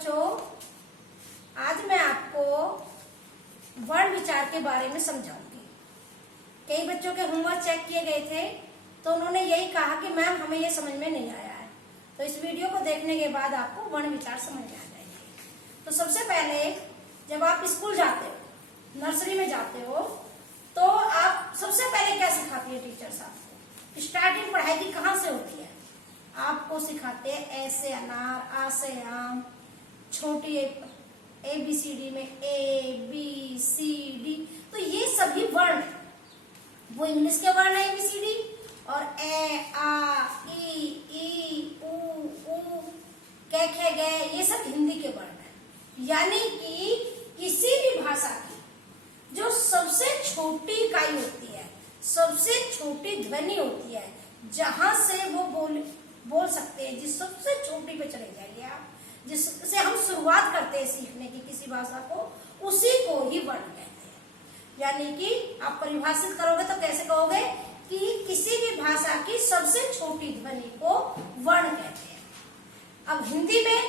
बच्चों, आज मैं आपको वर्ण विचार के बारे में समझाऊंगी। कई बच्चों के होमवर्क चेक किए गए थे तो उन्होंने यही कहा कि मैम हमें ये समझ में नहीं आया है। तो इस वीडियो को देखने के बाद आपको वर्ण विचार समझ में आ जाएंगे। तो सबसे पहले जब आप स्कूल जाते हो, नर्सरी में जाते हो, तो आप सबसे पहले क्या सिखाती है टीचर्स आपको? स्टार्टिंग पढ़ाई की कहाँ से होती है? आपको सिखाते हैं ए से अनार, आ से आम, छोटी ABCD में ABCD। तो ये सभी वर्ण, वो इंग्लिश के वर्ण है ABCD, और ए आ ई ऊ कै खे गे, ये सब हिंदी के वर्ण है। यानी कि किसी भी भाषा की जो सबसे छोटी इकाई होती है, सबसे छोटी ध्वनि होती है, जहां से वो बोल सकते हैं, जिस सबसे छोटी पे चले जाइए आप, जिससे हम शुरुआत करते हैं सीखने की किसी भाषा को, उसी को ही वर्ण कहते हैं। यानी कि आप परिभाषित करोगे तो कैसे कहोगे कि किसी भी भाषा की सबसे छोटी ध्वनि को वर्ण कहते हैं। अब हिंदी में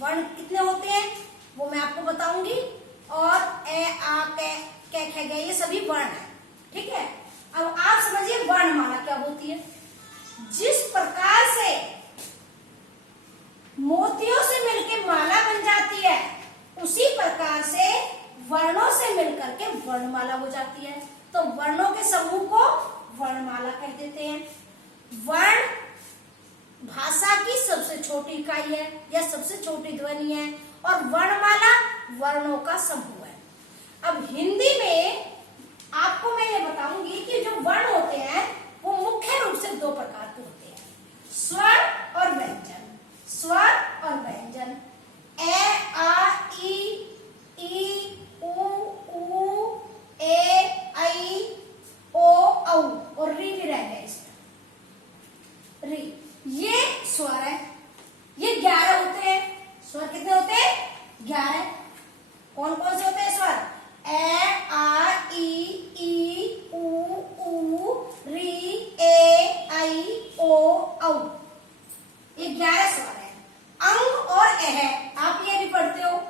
वर्ण कितने होते हैं वो मैं आपको बताऊंगी, और ए आ कै खे गे ये सभी वर्ण है, ठीक है। अब आप समझिए वर्णमाला क्या होती है। जिस प्रकार से मोतियों से मिलकर माला बन जाती है, उसी प्रकार से वर्णों से मिलकर के वर्णमाला हो जाती है। तो वर्णों के समूह को वर्णमाला कह देते हैं। वर्ण भाषा की सबसे छोटी इकाई है या सबसे छोटी ध्वनि है, और वर्णमाला वर्णों का समूह है। अब हिंदी में आपको मैं ये बताऊंगी कि जो वर्ण होते हैं वो मुख्य रूप से दो प्रकार के होते हैं, स्वर और व्यंजन। स्वर और व्यंजन, ए आ ई ऊ ए ऐ ओ औ, और री भी रह गया इसमें। री ये स्वर है, ये 11 होते हैं। स्वर कितने होते हैं? 11। कौन कौन से होते हैं स्वर? ए आ ई ऊ री ए ऐ ओ औ, ये 11 स्वर है। अंग और एह आप ये भी पढ़ते हो,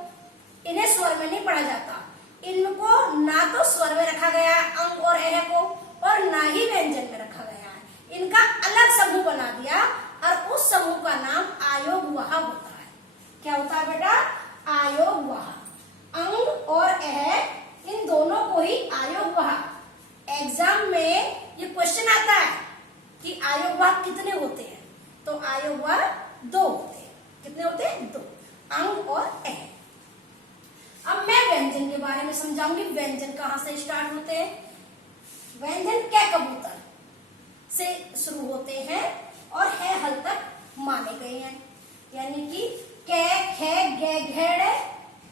इन्हें स्वर में नहीं पढ़ा जाता। इनको ना तो स्वर में रखा गया अंग और एह को, और ना ही व्यंजन में रखा गया है। इनका अलग समूह बना दिया, और उस समूह का नाम आयोगवाह होता है। क्या होता है बेटा? आयोगवाह। अंग और एह, इन दोनों को ही आयोगवाह। एग्जाम में ये क्वेश्चन आता है कि आयोगवाह कितने होते हैं, तो आयोगवाह 2 होते हैं। कितने होते हैं? 2, अंग और एह। अब मैं व्यंजन के बारे में समझाऊंगी। व्यंजन कहां से स्टार्ट होते हैं? व्यंजन कै कबूतर से शुरू होते हैं और है हल तक माने गए हैं। यानी कि कै खे गे घेड़े,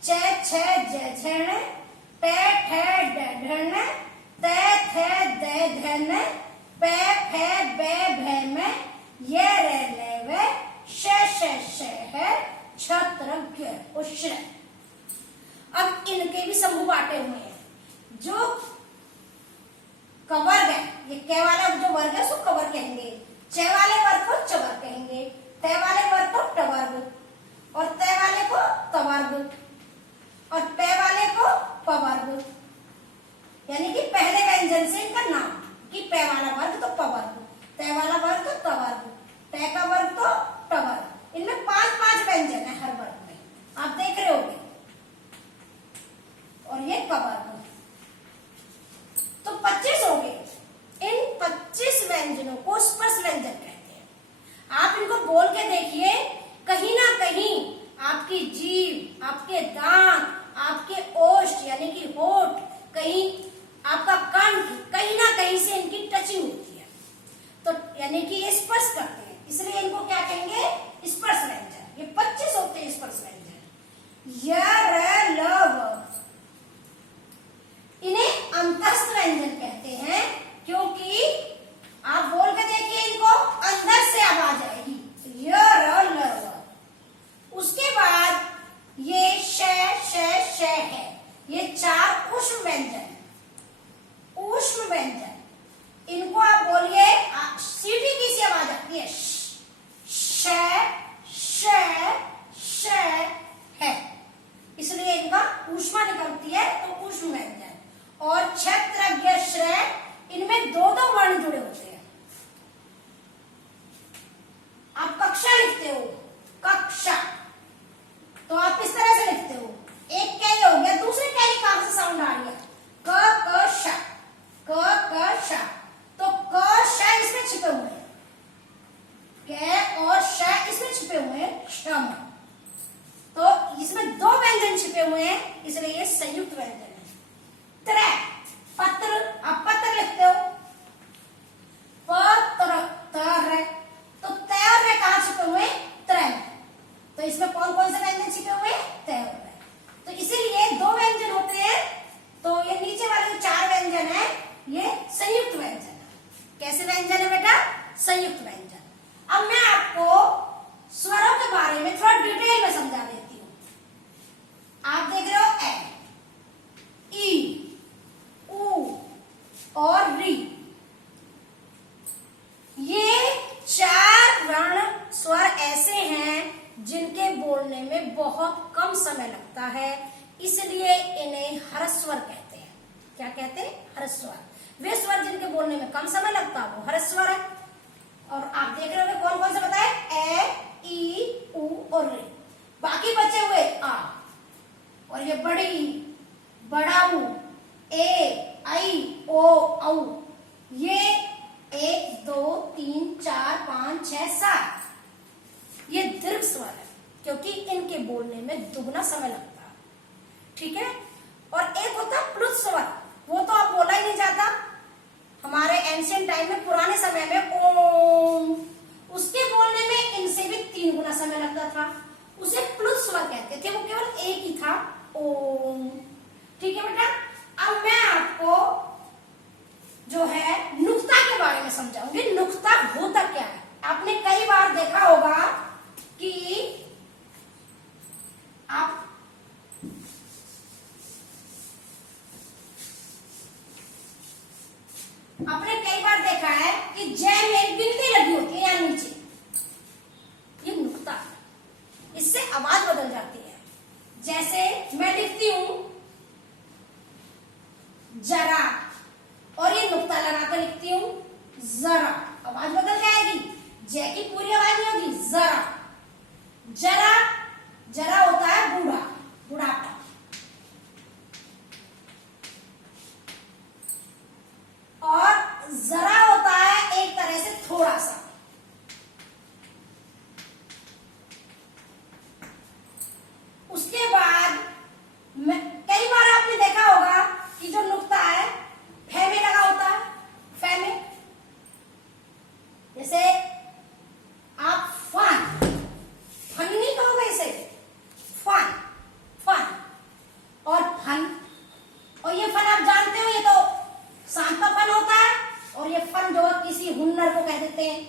चे छे जे झेड़े, पे ठे डे ढेड़ने, ते थे दे धैने, पे फे बे भे में, ये रे लेवे, शे है, छत्र उश्र। अब इनके भी समूह बांटे हुए हैं। जो कवर्ग है, ये कै वाला जो वर्ग है उसको कवर कहेंगे, चे वाले वर्ग को चवर कहेंगे, ते वाले वर्ग को टवर्ग, और ते वाले को तवर्ग, और पे वाले को पवर्ग। यानी कि पहले व्यंजन से इनका नाम, कि पे वाला वर्ग तो पवर्ग, ते वाला वर्ग तो तवर्ग, ते का वर्ग तो टवर्ग। इनमें 5-5 व्यंजन है हर वर्ग में, आप देख रहे होंगे, और ये कवर्ग। तो 25 हो गए। इन 25 व्यंजनों को स्पर्श व्यंजन कहते हैं। आप इनको बोल के देखिए, कहीं ना कहीं आपकी जीभ, आपके दांत, आपके ओष्ठ यानी कि होठ, कहीं आपका कंठ, कहीं ना कहीं से इनकी टचिंग होती है। तो यानी कि ये स्पर्श करते हैं, इसलिए इनको क्या कहेंगे? स्पर्श व्यंजन। ये 25 होते हैं स्पर्श व्यंजन। य र ल व, इन्हें अंतस्थ व्यंजन कहते हैं, क्योंकि आप बोल के देखिए इनको, अंदर से आवाज आएगी, य र ल व। उसके बाद ये श है, ये 4 ऊष्म व्यंजन। ऊष्म व्यंजन, इनको आप बोलिए, सीटी की सी आवाज आती है, श है। छिपे हुए हैं, इसलिए ये संयुक्त व्यंजन है। त्रै, पत्र, आप पत्र लिखते हो, पत्र, तर है, तो तय और रे कहां छिपे हुए? त्रै में। तो इसमें कौन कौन से व्यंजन छिपे हुए? तय और रे। तो इसीलिए दो व्यंजन होते हैं, तो ये नीचे वाले जो चार व्यंजन है ये संयुक्त व्यंजन है। कैसे व्यंजन है बेटा? संयुक्त व्यंजन। अब मैं आपको स्वरों के बारे में थोड़ा डिटेल में समझा देती हूँ। आप देख रहे हो ए, ई, उ और री, ये चार वर्ण स्वर ऐसे हैं जिनके बोलने में बहुत कम समय लगता है, इसलिए इन्हें ह्रस्व स्वर कहते हैं। क्या कहते हैं? ह्रस्व स्वर। वे स्वर जिनके बोलने में कम समय लगता है वो ह्रस्व स्वर है। और आप देख रहे हो कौन कौन से बताए? ए, ई, उ और रे। बाकी बचे हुए आ, और ये बड़ी, बड़ा ऊ, ए, आई, ओ, औ, ये 1 2 3 4 5 6 7 ये दीर्घ स्वर है, क्योंकि इनके बोलने में दुगना समय लगता है। ठीक है। और एक होता है प्लुत स्वर, वो तो अब बोला ही नहीं जाता। हमारे एंशियंट टाइम में, पुराने समय में ओम, उसके बोलने में इनसे भी 3 गुना समय लगता था, उसे प्लुत स्वर कहते थे। वो केवल एक ही था, ओम। ठीक है बेटा। अब मैं आपको जो है नुक्ता के बारे में समझाऊंगी। नुक्ता होता क्या है? आपने कई बार देखा होगा कि आपने कई बार देखा है कि जय में एक बिंदी लगी होती है या नीचे, ये नुक्ता है। इससे आवाज बदल जाती है। जैसे मैं लिखती हूं जरा, और ये नुक्ता लगाकर लिखती हूं जरा, आवाज बदल जाएगी। जय की पूरी आवाज नहीं होगी, जरा। जरा, जरा होता है बूढ़ा, बुढ़ापा। और जरा होता है एक तरह से थोड़ा सा। उसके बाद कई बार आपने देखा होगा कि जो नुक्ता है फे में लगा होता है, फे में। जैसे आप फन, फन नहीं कहोगे इसे, फन, फन और फन। और ये फन आप जानते हो, ये तो शांत का फन होता है, और ये फन जो किसी हुनर को कह देते हैं,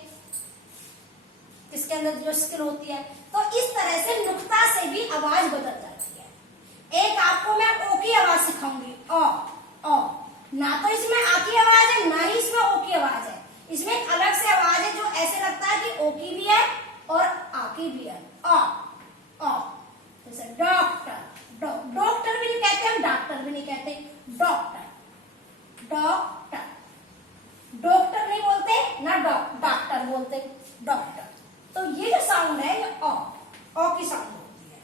इसके अंदर जो स्किल होती है। तो इस तरह से नुक्ता से भी आवाज बदल जाती है। एक आपको मैं ओ की आवाज सिखाऊंगी, ओ, ना तो इसमें आ की आवाज है, ना ही इसमें ओ की आवाज है। इसमें एक अलग से आवाज है जो ऐसे लगता है कि ओ की भी है और आ की भी है। ओ, जैसे डॉक्टर, डॉक्टर भी नहीं कहते हम, डॉक्टर भी नहीं कहते, डॉक्टर, डॉक्टर, डॉक्टर नहीं बोलते ना, डॉक्टर बोलते, डॉक्टर। तो ये जो साउंड है ये ओ की साउंड होती है।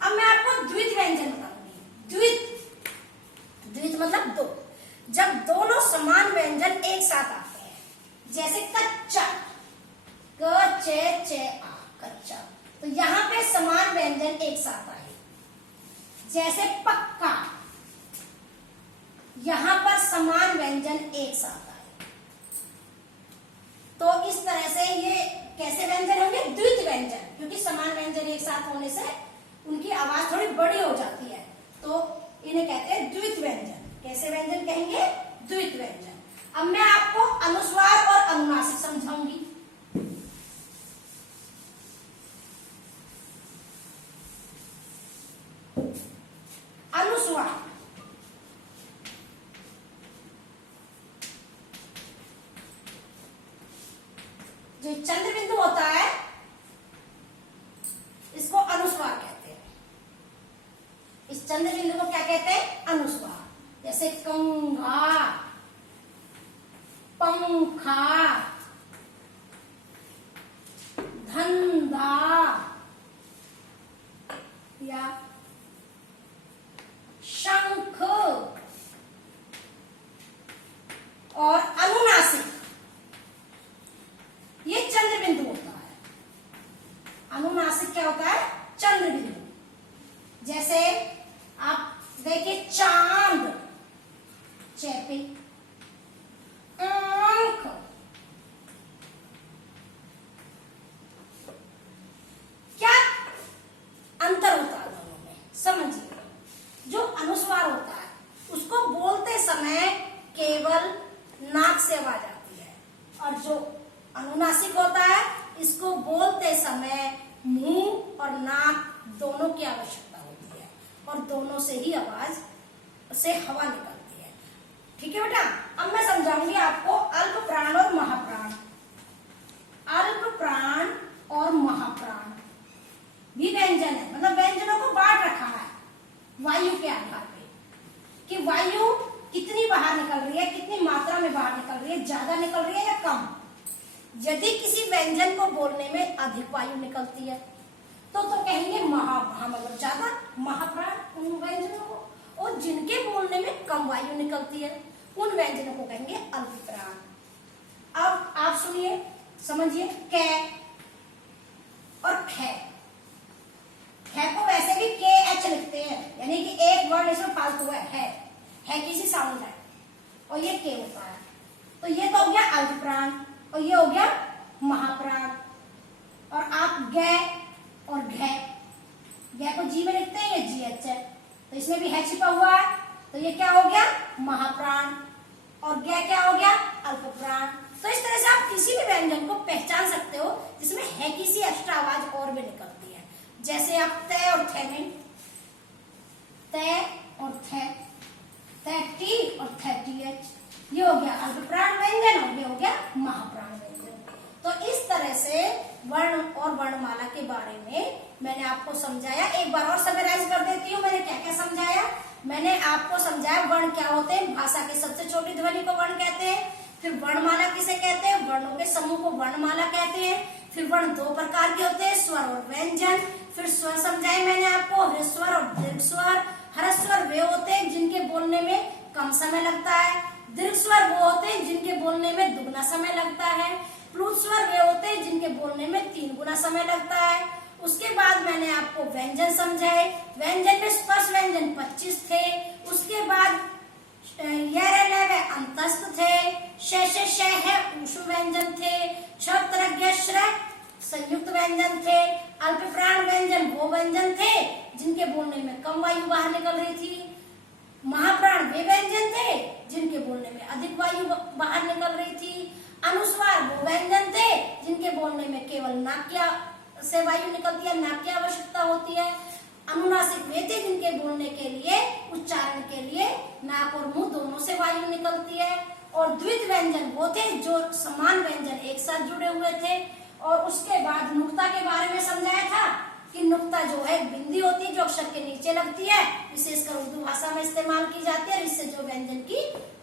अब मैं आपको द्वित व्यंजन बताऊंगी। द्वित मतलब दो, जब दोनों समान व्यंजन एक साथ आते हैं। जैसे कच्चा, क चे आ, कच्चा, तो यहां पे समान व्यंजन एक साथ आए। जैसे पक्का, यहां पर समान व्यंजन एक साथ आए। तो इस तरह से ये कैसे व्यंजन होंगे? द्वित व्यंजन, क्योंकि समान व्यंजन एक साथ होने से उनकी आवाज थोड़ी बड़ी हो जाती है, तो इन्हें कहते हैं द्वित व्यंजन। कैसे व्यंजन कहेंगे? द्वित व्यंजन। अब मैं आपको अनुस्वार और अनुनासिक समझाऊंगी। अनुस्वार, जो चंद्र बिंदु होता है इसको अनुस्वार कहते हैं। इस चंद्र बिंदु को क्या कहते हैं? अनुस्वार। जैसे कंघा, पंखा, धंधा या शंख। और अनुनासिक, ये चंद्र बिंदु होता है। अनुनासिक क्या होता है? चंद्र बिंदु। जैसे अंतर होता है दोनों में, समझिए। जो अनुस्वार होता है उसको बोलते समय केवल नाक से आवाज आती है, और जो अनुनासिक होता है इसको बोलते समय मुंह और नाक दोनों की आवश्यकता होती है, और दोनों से ही आवाज से हवा निकलती है। ठीक है बेटा, अब मैं समझाऊंगी आपको अल्प प्राण और महाप्राण। अल्प प्राण और महाप्राण भी व्यंजन है, मतलब व्यंजनों को बांट रखा है वायु के आधार पे, कि वायु कितनी बाहर निकल रही है, कितनी मात्रा में बाहर निकल रही है, ज्यादा निकल रही है या कम। यदि किसी व्यंजन को बोलने में अधिक वायु निकलती है तो कहेंगे महा, मतलब ज्यादा, महाप्राण उन व्यंजनों को, और जिनके बोलने में कम वायु निकलती है उन व्यंजनों को कहेंगे अल्प प्राण। अब आप सुनिए, समझिए, कै और ख। ख को वैसे भी के एच लिखते हैं, यानी कि एक वर्ड इसमें फालतू है किसी साउंड है, और ये के होता है। तो ये तो हो गया अल्प प्राण, और ये हो गया महाप्राण। और आप ग और घ, ग को जी में लिखते हैं, ये जी एच है, तो इसमें भी है छिपा हुआ है, तो ये क्या हो गया महाप्राण, और ग क्या हो गया अल्प प्राण। तो इस तरह से आप किसी भी व्यंजन को पहचान सकते हो जिसमें है किसी एक्स्ट्रा आवाज और भी निकलती है। जैसे आप तय और थे में, तय और थे, टी और टी एच, ये हो गया अल्प प्राण व्यंजन, और ये हो गया महाप्राण व्यंजन। तो इस तरह से वर्ण और वर्णमाला के बारे में मैंने आपको समझाया। एक बार और समराइज कर देती हूँ, मैंने क्या क्या समझाया। मैंने आपको समझाया वर्ण क्या होते हैं, भाषा की सबसे छोटी ध्वनि को वर्ण कहते हैं। फिर वर्णमाला किसे कहते हैं, वर्णों के समूह को वर्णमाला कहते हैं। फिर वर्ण दो प्रकार के होते हैं, स्वर और व्यंजन। फिर स्वर समझाए मैंने आपको, ह्रस्वर और दीर्घ स्वर। ह्रस्वर वे होते हैं जिनके बोलने में कम समय लगता है, दीर्घ स्वर वो होते हैं जिनके बोलने में दुगना समय लगता है, प्लुत स्वर वे होते हैं जिनके बोलने में 3 गुना समय लगता है। उसके बाद मैंने आपको व्यंजन समझाए। व्यंजन में स्पर्श व्यंजन 25 थे। उसके बाद अंतस्थ थे, श है ऊष्म व्यंजन थे, संयुक्त व्यंजन थे। अल्प प्राण व्यंजन वो व्यंजन थे जिनके बोलने में कम वायु बाहर निकल रही थी। महाप्राण वे व्यंजन थे जिनके बोलने में अधिक वायु बाहर निकल रही थी। अनुस्वार वो व्यंजन थे जिनके बोलने में केवल नाक से वायु निकलती है, नाक की आवश्यकता होती है। अनुनासिक वे थे जिनके बोलने के लिए, उच्चारण के लिए नाक और मुंह दोनों से वायु निकलती है। और द्वित व्यंजन वो थे जो समान व्यंजन एक साथ जुड़े हुए थे। और उसके बाद नुक्ता के बारे में समझाया था कि नुक्ता जो है बिंदी होती है जो अक्षर के नीचे लगती है, विशेषकर उर्दू भाषा में इस्तेमाल की जाती है। इससे जो व्यंजन की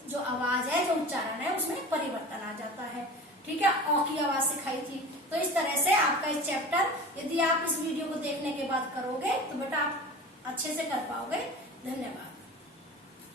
जो आवाज है, जो उच्चारण है, उसमें परिवर्तन आ जाता है। ठीक है, औ की आवाज सिखाई थी। तो इस तरह से आपका इस चैप्टर यदि आप इस वीडियो को देखने के बाद करोगे तो बेटा आप अच्छे से कर पाओगे। धन्यवाद।